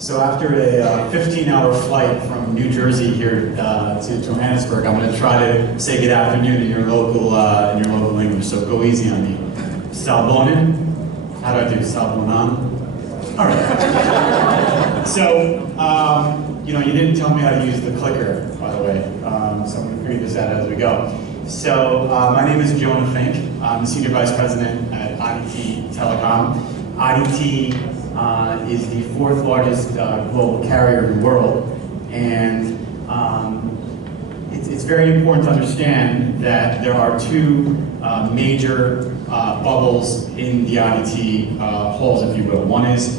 So after a 15-hour flight from New Jersey here to Johannesburg, I'm going to try to say good afternoon in your local language. So go easy on me. Sawubona. How do I do? Sawubona. All right. So you didn't tell me how to use the clicker, by the way. So I'm going to figure this out as we go. So my name is Jonah Fink. I'm the Senior Vice President at IDT Telecom. IDT is the fourth largest global carrier in the world, and it's very important to understand that there are two major bubbles in the IDT holes, if you will. One is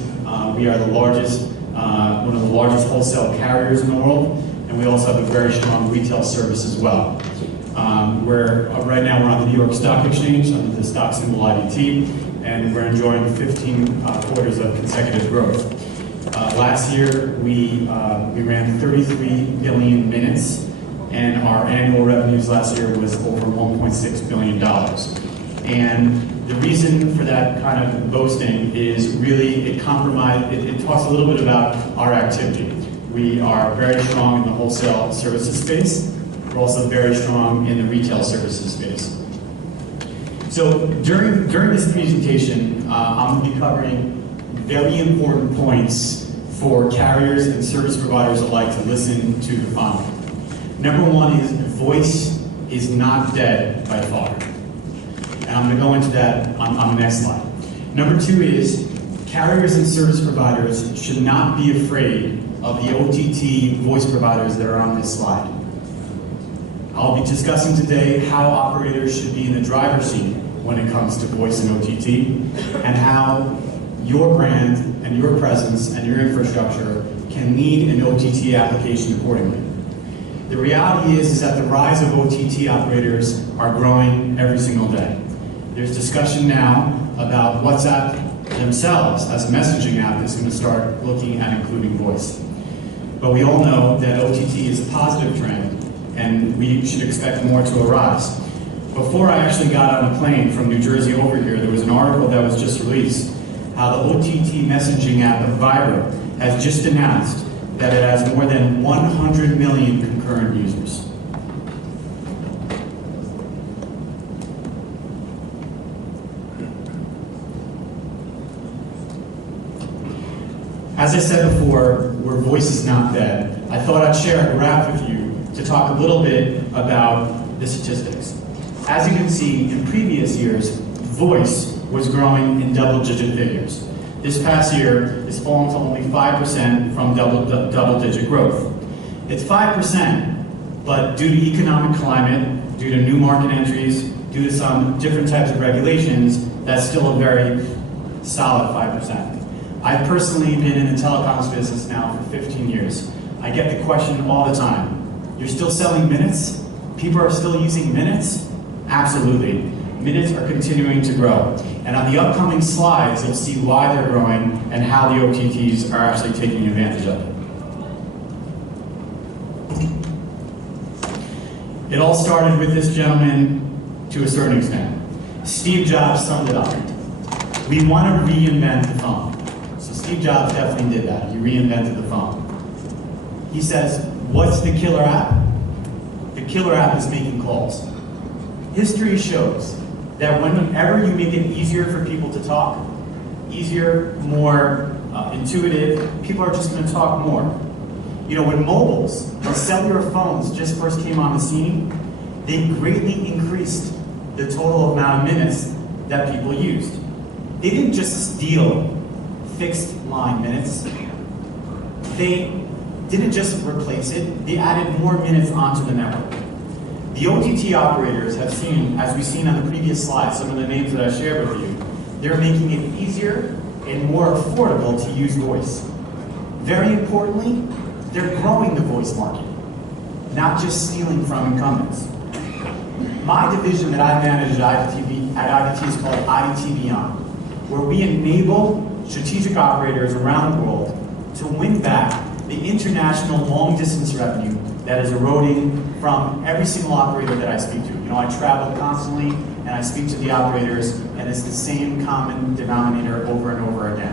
we are one of the largest wholesale carriers in the world, and we also have a very strong retail service as well. Right now we're on the New York Stock Exchange under the stock symbol IDT, and we're enjoying 15 quarters of consecutive growth. Last year we ran 33 billion minutes, and our annual revenues last year was over $1.6 billion. And the reason for that kind of boasting is really it talks a little bit about our activity. We are very strong in the wholesale services space. We're also very strong in the retail services space. So during this presentation, I'm going to be covering very important points for carriers and service providers alike to listen to the phone. Number one is voice is not dead by far. And I'm going to go into that on the next slide. Number two is carriers and service providers should not be afraid of the OTT voice providers that are on this slide. I'll be discussing today how operators should be in the driver's seat when it comes to voice and OTT, and how your brand and your presence and your infrastructure can lead an OTT application accordingly. The reality is that the rise of OTT operators are growing every single day. There's discussion now about WhatsApp themselves as a messaging app is going to start looking at including voice. But we all know that OTT is a positive trend, and we should expect more to arise. Before I actually got on a plane from New Jersey over here, there was an article that was just released, how the OTT messaging app of Viber has just announced that it has more than 100 million concurrent users. As I said before, where voice is not dead, I thought I'd share a graph with you to talk a little bit about the statistics. As you can see, in previous years, voice was growing in double-digit figures. This past year, it's fallen to only 5% from double-digit growth. It's 5%, but due to economic climate, due to new market entries, due to some different types of regulations, that's still a very solid 5%. I've personally been in the telecoms business now for 15 years. I get the question all the time, you're still selling minutes? People are still using minutes? Absolutely. Minutes are continuing to grow. And on the upcoming slides, you'll see why they're growing and how the OTTs are actually taking advantage of it. It all started with this gentleman to a certain extent. Steve Jobs summed it up. We want to reinvent the phone. So Steve Jobs definitely did that. He reinvented the phone. He says, what's the killer app? The killer app is making calls. History shows that whenever you make it easier for people to talk, easier, more intuitive, people are just going to talk more. You know, when mobiles, when cellular phones just first came on the scene, they greatly increased the total amount of minutes that people used. They didn't just steal fixed line minutes. They didn't just replace it, they added more minutes onto the network. The OTT operators have seen, as we've seen on the previous slide, some of the names that I shared with you, they're making it easier and more affordable to use voice. Very importantly, they're growing the voice market, not just stealing from incumbents. My division that I manage at IDT is called IDT Beyond, where we enable strategic operators around the world to win back the international long-distance revenue that is eroding from every single operator that I speak to. You know, I travel constantly, and I speak to the operators, and it's the same common denominator over and over again.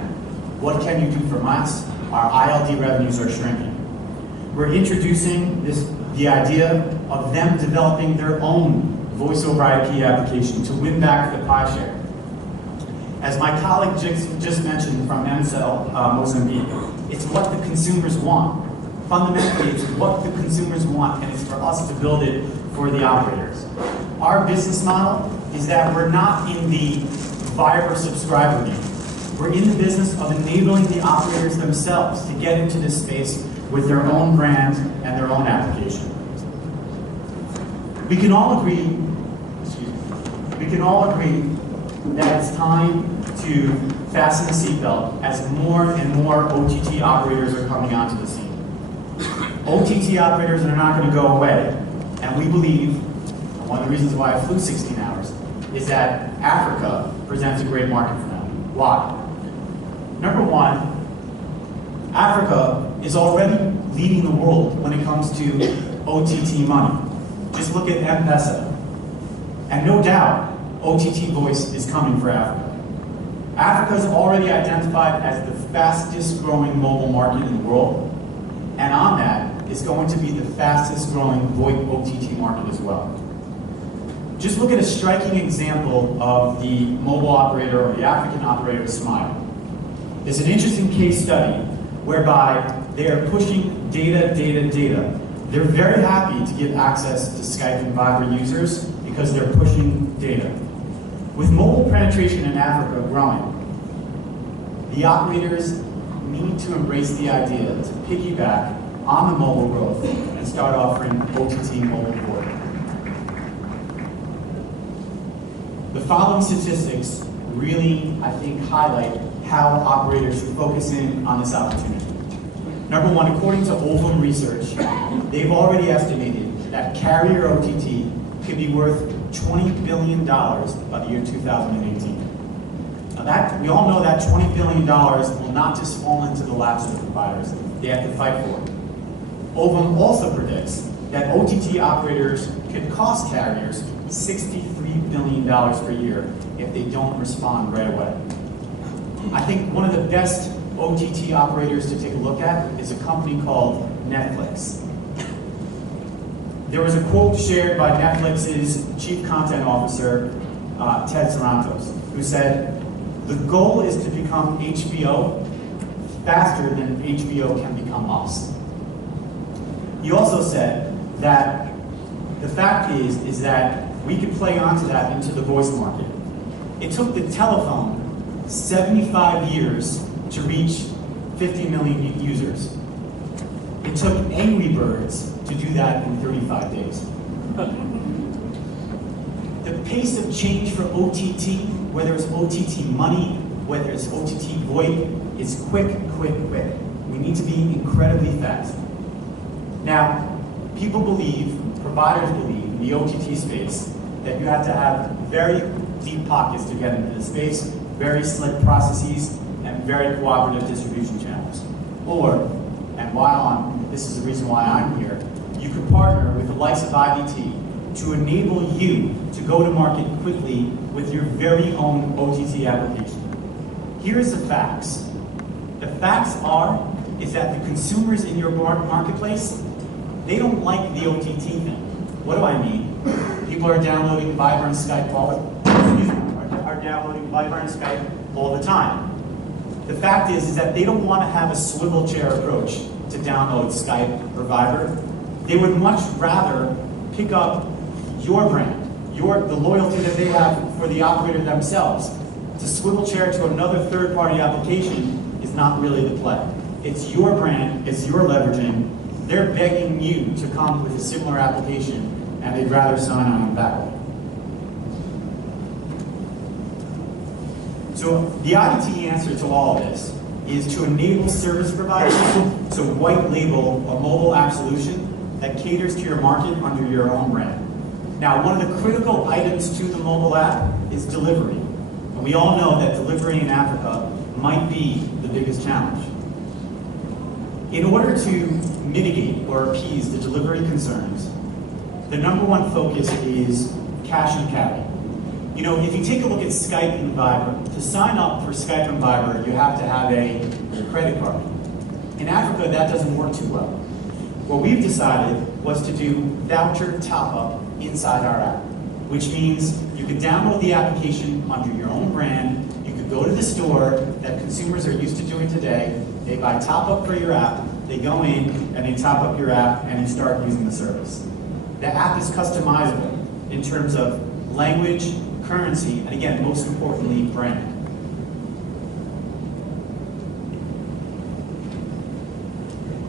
What can you do for us? our ILD revenues are shrinking. We're introducing the idea of them developing their own voice over IP application to win back the pie share. As my colleague just mentioned from MCEL Mozambique, it's what the consumers want. Fundamentally, it's what the consumers want, and it's for us to build it for the operators. Our business model is that we're not in the fiber subscriber game. We're in the business of enabling the operators themselves to get into this space with their own brand and their own application. We can all agree that it's time to fasten the seatbelt as more and more OTT operators are coming onto the scene. OTT operators are not going to go away, and we believe, one of the reasons why I flew 16 hours, is that Africa presents a great market for them. Why? Number one, Africa is already leading the world when it comes to OTT money. Just look at M-Pesa. And no doubt, OTT voice is coming for Africa. Africa is already identified as the fastest growing mobile market in the world, and on that is going to be the fastest growing VoIP OTT market as well. Just look at a striking example of the mobile operator or the African operator Smile. There's an interesting case study whereby they are pushing data. They're very happy to give access to Skype and Viber users because they're pushing data. With mobile penetration in Africa growing, the operators need to embrace the idea to piggyback on the mobile growth and start offering OTT mobile VoIP. The following statistics really, I think, highlight how operators should focus in on this opportunity. Number one, according to Ovum Research, they've already estimated that carrier OTT could be worth $20 billion by the year 2018. Now that, we all know that $20 billion will not just fall into the laps of the providers. They have to fight for it. Ovum also predicts that OTT operators could cost carriers $63 billion per year if they don't respond right away. I think one of the best OTT operators to take a look at is a company called Netflix. There was a quote shared by Netflix's Chief Content Officer, Ted Sarantos, who said, "The goal is to become HBO faster than HBO can become us." He also said that the fact is that we could play onto that into the voice market. It took the telephone 75 years to reach 50 million users. It took Angry Birds to do that in 35 days. The pace of change for OTT, whether it's OTT money, whether it's OTT VoIP, is quick. We need to be incredibly fast. Now, people believe, providers believe, in the OTT space, that you have to have very deep pockets to get into the space, very slick processes, and very cooperative distribution channels. Or, and this is the reason why I'm here, you could partner with the likes of IDT to enable you to go to market quickly with your very own OTT application. Here's the facts. The facts is that the consumers in your marketplace, they don't like the OTT thing. What do I mean? People are downloading Viber and Skype all the time. The fact is that they don't want to have a swivel chair approach to download Skype or Viber. They would much rather pick up your brand, the loyalty that they have for the operator themselves. To swivel chair to another third-party application is not really the play. It's your brand, it's your leveraging. They're begging you to come with a similar application, and they'd rather sign on that way. So the IDT answer to all of this is to enable service providers to white label a mobile app solution that caters to your market under your own brand. Now, one of the critical items to the mobile app is delivery. And we all know that delivery in Africa might be the biggest challenge. In order to mitigate or appease the delivery concerns, the number one focus is cash and carry. You know, if you take a look at Skype and Viber, to sign up for Skype and Viber, you have to have a credit card. In Africa, that doesn't work too well. What we've decided was to do voucher top-up inside our app, which means you could download the application under your own brand, you could go to the store that consumers are used to doing today, they buy top-up for your app, they go in and they top up your app and you start using the service. The app is customizable in terms of language, currency, and again, most importantly, brand.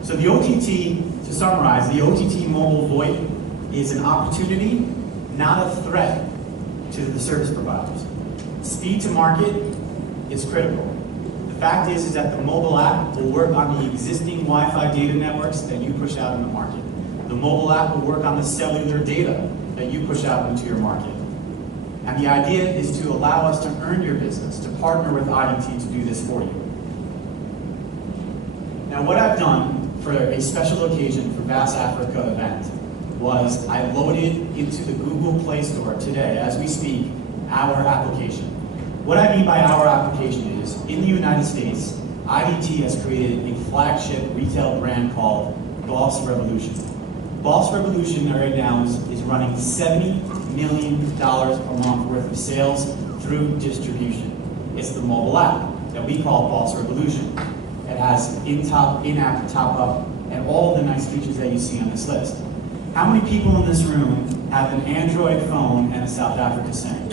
So the OTT, to summarize, the OTT mobile VoIP is an opportunity, not a threat to the service providers. Speed to market is critical. The fact is that the mobile app will work on the existing Wi-Fi data networks that you push out in the market. The mobile app will work on the cellular data that you push out into your market. And the idea is to allow us to earn your business, to partner with IDT to do this for you. Now what I've done for a special occasion for VAS Africa event was I loaded into the Google Play Store today, as we speak, our application. What I mean by our application is, in the United States, IDT has created a flagship retail brand called VAS Revolution. VAS Revolution right now is running $70 million a month worth of sales through distribution. It's the mobile app that we call VAS Revolution. It has in-app top-up and all the nice features that you see on this list. How many people in this room have an Android phone and a South Africa SIM?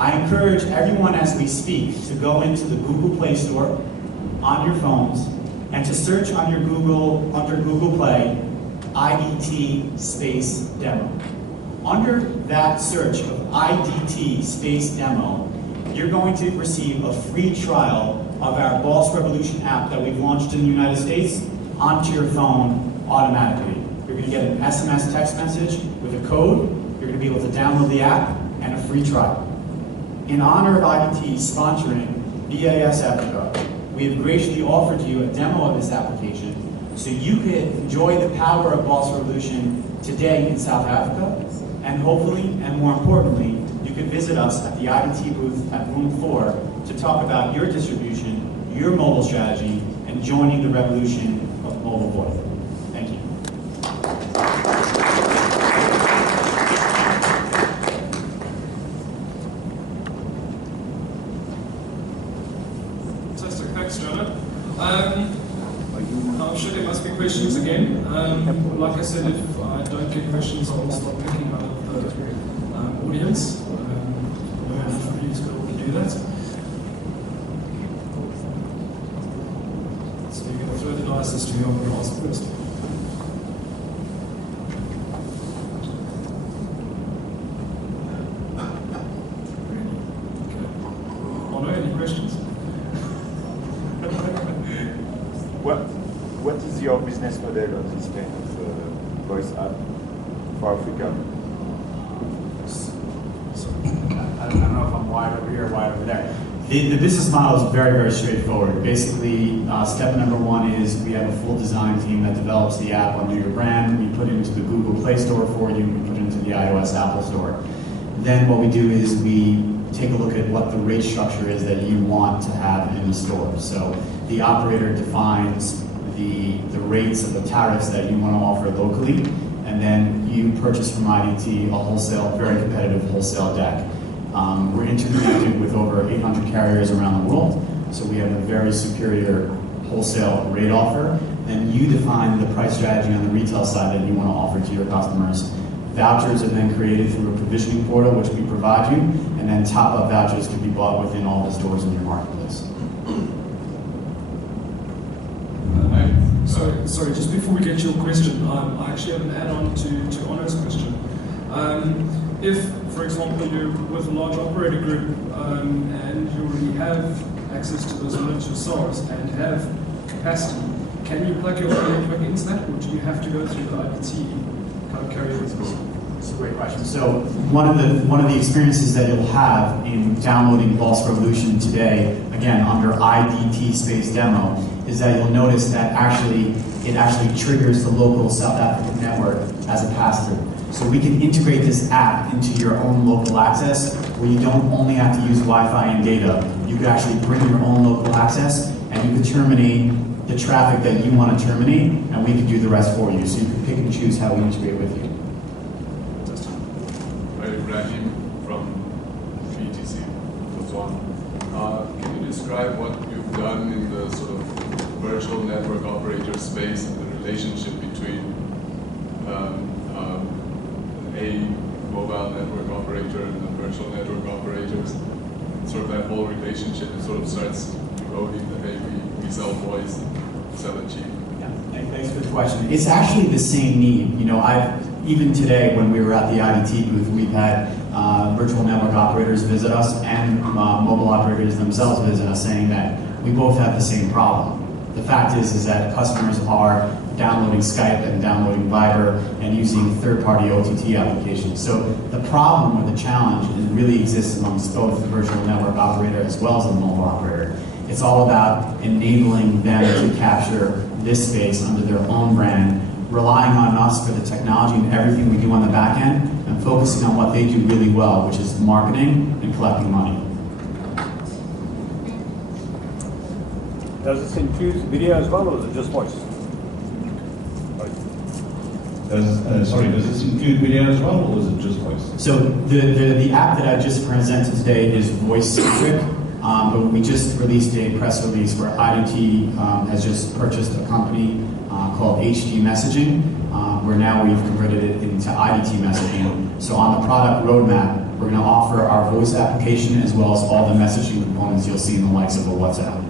I encourage everyone as we speak to go into the Google Play Store on your phones and to search on your under Google Play, IDT space demo. Under that search of IDT space demo, you're going to receive a free trial of our VAS Revolution app that we've launched in the United States onto your phone automatically. You're going to get an SMS text message with a code. You're going to be able to download the app and a free trial. In honor of IDT sponsoring VAS Africa, we have graciously offered you a demo of this application so you could enjoy the power of VAS Revolution today in South Africa, and hopefully, and more importantly, you could visit us at the IDT booth at room 4 to talk about your distribution, your mobile strategy, and joining the revolution of mobile VoIP. Thank you. Fantastic, thanks, Jonah. I'm sure there must be questions again. Like I said, if I don't get questions, I'll start picking out of the audience. Please go and do that. So you're going to throw the dice as to who I'm going to ask first. Any questions? What is your business model on this kind of voice app for Africa? I don't know if I'm wide over here or wide over there. The business model is very, very straightforward. Basically, step number 1 is we have a full design team that develops the app under your brand. We put it into the Google Play Store for you. We put it into the iOS Apple Store. Then what we do is we take a look at what the rate structure is that you want to have in the store. So the operator defines the rates of the tariffs that you want to offer locally, and then you purchase from IDT a wholesale, very competitive wholesale deck. We're interconnected with over 800 carriers around the world, so we have a very superior wholesale rate offer. Then you define the price strategy on the retail side that you want to offer to your customers. Vouchers are then created through a provisioning portal, which we provide you, and then top-up vouchers can be bought within all the stores in your marketplace. Sorry, just before we get to your question, I actually have an add-on to Onno's question. If, for example, you're with a large operator group and you already have access to those minutes yourselves and have capacity, can you plug your own network into that, or do you have to go through the IDT kind of carrier business? That's a great question. So one of the experiences that you'll have in downloading VAS Revolution today, again under IDT space demo, is that you'll notice that it actually triggers the local South African network as a pass-through. So we can integrate this app into your own local access where you don't only have to use Wi-Fi and data. You could actually bring your own local access, and you could terminate the traffic that you want to terminate, and we could do the rest for you. So you can pick and choose how we integrate with you. Hi, Ibrahim from VTC, Botswana. Can you describe what you've done in the sort of virtual network operator space and the relationship between a mobile network operator and the virtual network operators? Sort of that whole relationship, it sort of starts eroding the, hey, we sell voice, sell it cheap. Yeah, thanks for the question. It's actually the same need. You know, even today when we were at the IDT booth, we've had virtual network operators visit us and mobile operators themselves visit us, saying that we both have the same problem. The fact is that customers are downloading Skype and downloading Viber and using third-party OTT applications. So the problem or the challenge really exists amongst both the virtual network operator as well as the mobile operator. It's all about enabling them to capture this space under their own brand, relying on us for the technology and everything we do on the back end, and focusing on what they do really well, which is marketing and collecting money. Does this include video as well, or is it just voice? Does this include video as well, or is it just voice? So the app that I just presented today is voice-centric, but we just released a press release where IDT has just purchased a company called HD Messaging, where now we've converted it into IDT Messaging. So on the product roadmap, we're going to offer our voice application as well as all the messaging components you'll see in the likes of a WhatsApp.